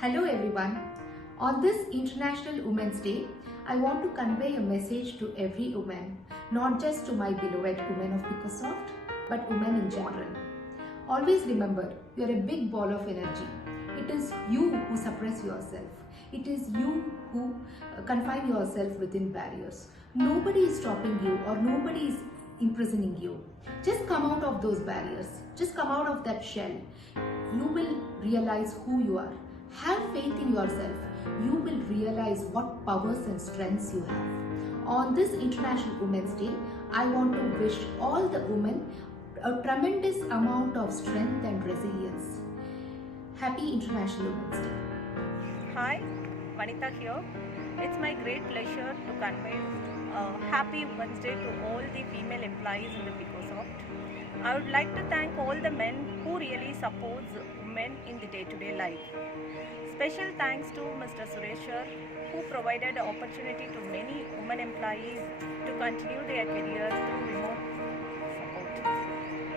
Hello everyone. On this International Women's Day, I want to convey a message to every woman, not just to my beloved women of Microsoft, but women in general. Always remember, you are a big ball of energy. It is you who suppress yourself. It is you who confine yourself within barriers. Nobody is stopping you or nobody is imprisoning you. Just come out of those barriers. Just come out of that shell. You will realize who you are. Have faith in yourself. You will realize what powers and strengths you have. On this International Women's Day, I want to wish all the women a tremendous amount of strength and resilience. Happy International Women's Day. Hi, Vanita here. It's my great pleasure to convey Happy Women's Day to all the female employees in the Microsoft. I would like to thank all the men who really supports women in the day-to-day life. Special thanks to Mr. Sureshwar, who provided the opportunity to many women employees to continue their career through remote support.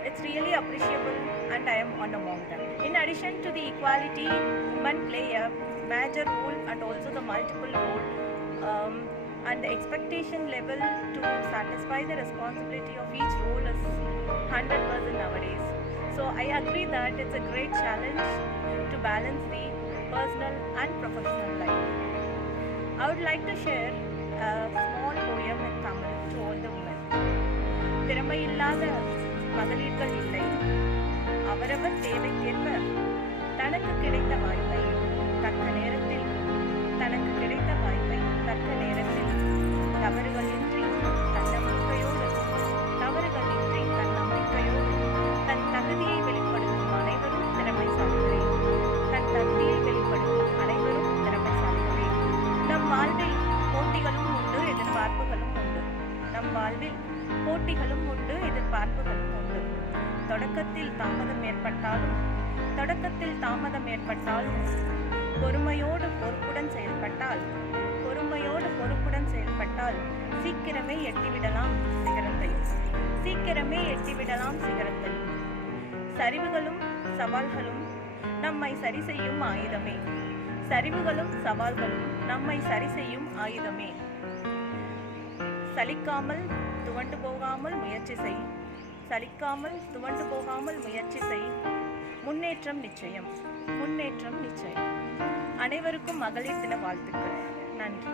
It's really appreciable and I am one among them. In addition to the equality, women play a major role and also the multiple role and the expectation level to satisfy the responsibility of each role is 100% nowadays. So I agree that it's a great challenge to balance the personal and professional life. I would like to share a small poem in Tamil to all the women. திறமையில்லாத மகளிர்கள் இல்லை, அவரவர் தேவைக்கேற்ப தனக்கு கிடைத்த வாய்ப்பை தக்க நேரத்தில் தவறுகளின்றி தன்னம்பிக்கையோடு தன் தகுதியை வெளிப்படுத்தும் அனைவரும் திறமைசாலிகளே. நம் வாழ்வில் போட்டிகளும் உண்டு, எதிர்பார்ப்புகளும் உண்டு. தொடக்கத்தில் தாமதம் ஏற்பட்டாலும் பொறுமையோடு பொறுப்புடன் செயல்பட்டால் சீக்கிரமே எட்டிவிடலாம் சிகரத்தை. சரிவுகளும் சவால்களும் நம்மை சரி செய்யும் ஆயுதமே. சலிக்காமல் துவண்டு போகாமல் முயற்சி செய். முன்னேற்றம் நிச்சயம். அனைவருக்கும் மகளிர் தின வாழ்த்துக்கள். நன்றி.